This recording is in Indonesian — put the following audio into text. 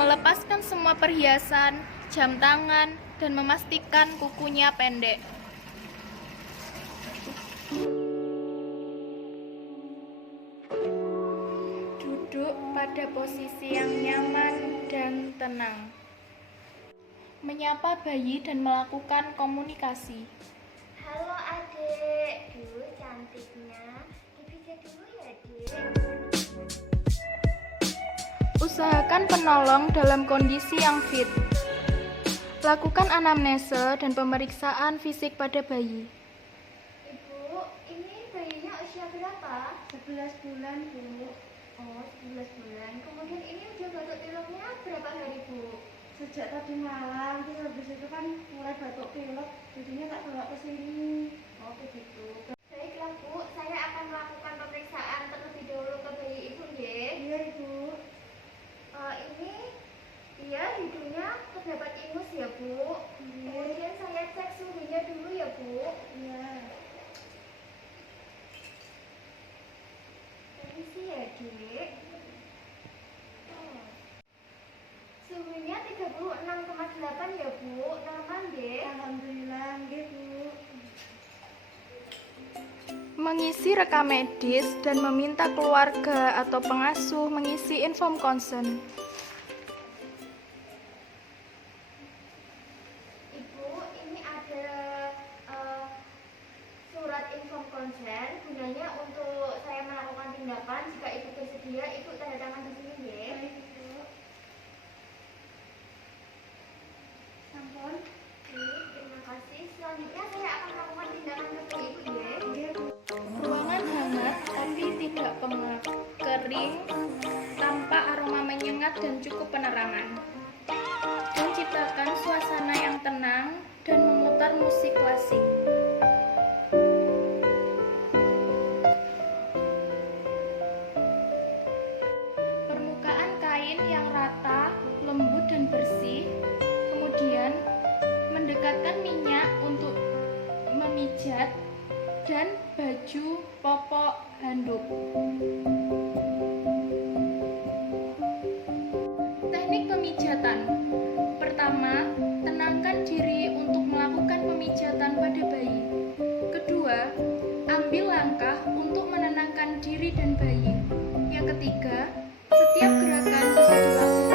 melepaskan semua perhiasan, jam tangan, dan memastikan kukunya pendek. Duduk pada posisi yang nyaman dan tenang. Menyapa bayi dan melakukan komunikasi. Halo adik, duh cantiknya. Dipijat dulu ya adik. Usahakan penolong dalam kondisi yang fit. Lakukan anamnese dan pemeriksaan fisik pada bayi. Ibu, ini bayinya usia berapa? 11 bulan, Bu. Oh, 11 bulan. Kemudian ini udah batuk pileknya berapa hari, Bu? Sejak tadi malam, terus habis itu kan mulai batuk pilek, jadinya tak bawa ke sini. Oh, begitu. Baiklah, Bu. Saya akan melakukan pemeriksaan terlebih dahulu ke bayi Ibu, nggih. Iya, Ibu. Ini dia hidungnya terdapat ingus ya, Bu. Kemudian saya cek suhunya dulu ya, Bu. Iya. Permisi ya, Dek. Suhunya 36,8 ya, Bu. Normal, Dek. Alhamdulillah, nggih, Bu. Mengisi rekam medis dan meminta keluarga atau pengasuh mengisi inform consent. Ibu, ini ada surat inform consent. Gunanya untuk saya melakukan tindakan. Jika Ibu bersedia, Ibu tanda tangan di sini, ya. Baik, Ibu. Sampun. Terima kasih. Selanjutnya saya akan melakukan tindakan ke Ibu, ya. Nggih, Bu. Ruangan hangat tapi tidak pengap, kering, tanpa aroma menyengat dan cukup penerangan. Dan ciptakan suasana yang tenang dan memutar musik klasik. Permukaan kain yang rata, lembut dan bersih. Kemudian mendekatkan minyak untuk memijat dan baju popok handuk. Teknik pemijatan. Pertama, tenangkan diri untuk melakukan pemijatan pada bayi. Kedua, ambil langkah untuk menenangkan diri dan bayi. Yang ketiga, setiap gerakan bisa dilakukan